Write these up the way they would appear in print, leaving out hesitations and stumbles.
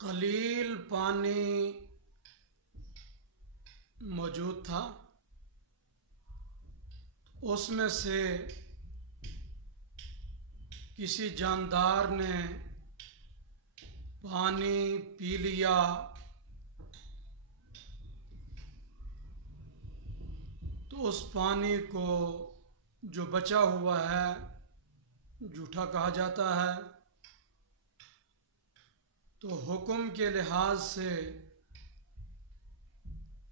قلیل پانی موجود تھا، اس میں سے کسی جاندار نے پانی پی لیا تو اس پانی کو جو بچا ہوا ہے جھوٹا کہا جاتا ہے۔ تو حکم کے لحاظ سے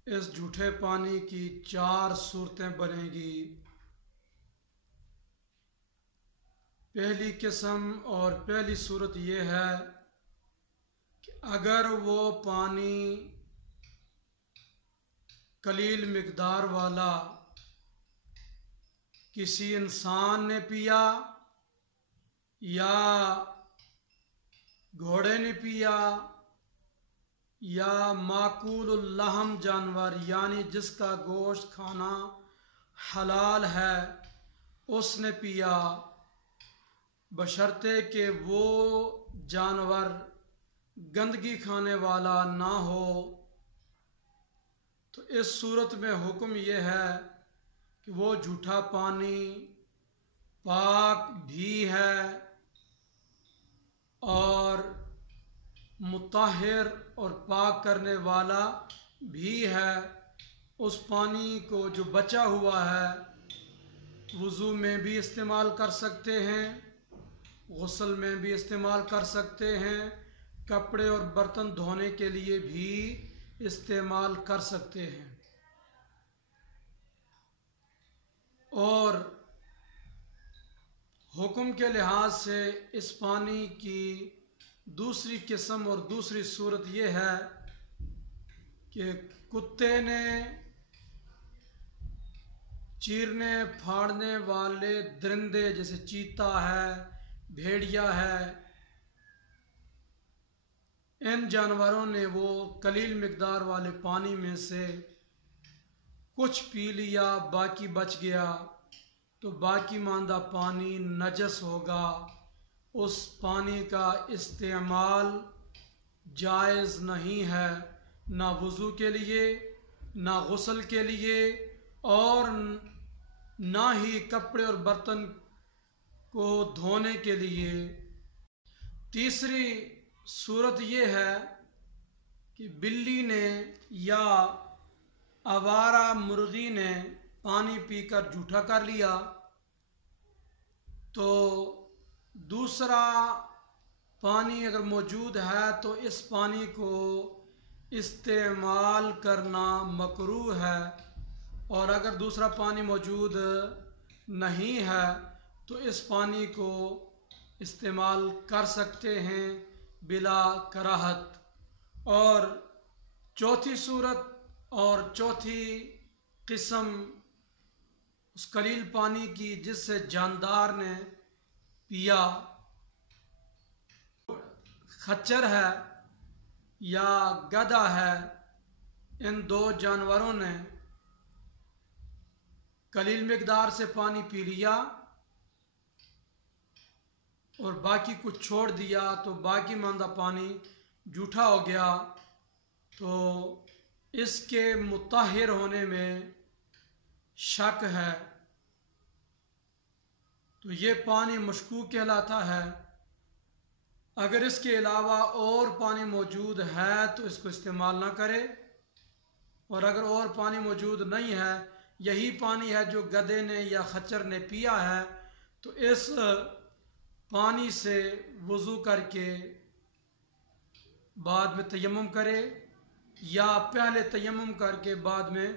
اس جھوٹے پانی کی 4 صورتیں بنیں گی۔ پہلی قسم اور پہلی صورت یہ ہے کہ اگر وہ پانی قلیل مقدار والا کسی انسان نے پیا یا گھوڑے نے پیا یا ماکول اللحم جانور یعنی جس کا گوشت کھانا حلال ہے اس نے پیا، بشرطے کہ وہ جانور گندگی کھانے والا نہ ہو، تو اس صورت میں حکم یہ ہے کہ وہ جھوٹا پانی پاک بھی ہے اور مطہر اور پاک کرنے والا بھی ہے۔ اس پانی کو جو بچا ہوا ہے وضو میں بھی استعمال کر سکتے ہیں، غسل میں بھی استعمال کر سکتے ہیں، کپڑے اور برتن دھونے کے لیے بھی استعمال کر سکتے ہیں۔ اور حکم کے لحاظ سے اس پانی کی دوسری قسم اور دوسری صورت یہ ہے کہ کتے نے، چیرنے پھاڑنے والے درندے جیسے چیتا ہے، بھیڑیا ہے، ان جانوروں نے وہ قلیل مقدار والے پانی میں سے کچھ پی لیا، باقی بچ گیا، تو باقی ماندہ پانی نجس ہوگا۔ اس پانی کا استعمال جائز نہیں ہے، نہ وضو کے لیے، نہ غسل کے لیے، اور نہ ہی کپڑے اور برتن کو دھونے کے لیے۔ تیسری صورت یہ ہے کہ بلی نے یا آوارہ مرغی نے پانی پی کر جھوٹا کر لیا، تو دوسرا پانی اگر موجود ہے تو اس پانی کو استعمال کرنا مکروہ ہے، اور اگر دوسرا پانی موجود نہیں ہے تو اس پانی کو استعمال کر سکتے ہیں بلا کراہت۔ اور چوتھی صورت اور چوتھی قسم اس قلیل پانی کی جس سے جاندار نے پیا، خچر ہے یا گدھا ہے، ان 2 جانوروں نے قلیل مقدار سے پانی پی لیا اور باقی کچھ چھوڑ دیا، تو باقی ماندہ پانی جھوٹا ہو گیا، تو اس کے مطہر ہونے میں شک ہے، تو یہ پانی مشکوک کہلاتا ہے۔ اگر اس کے علاوہ اور پانی موجود ہے تو اس کو استعمال نہ کرے، اور اگر اور پانی موجود نہیں ہے، یہی پانی ہے جو گدھے نے یا خچر نے پیا ہے، تو اس پانی سے وضو کر کے بعد میں تیمم کرے، یا پہلے تیمم کر کے بعد میں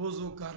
وضو کر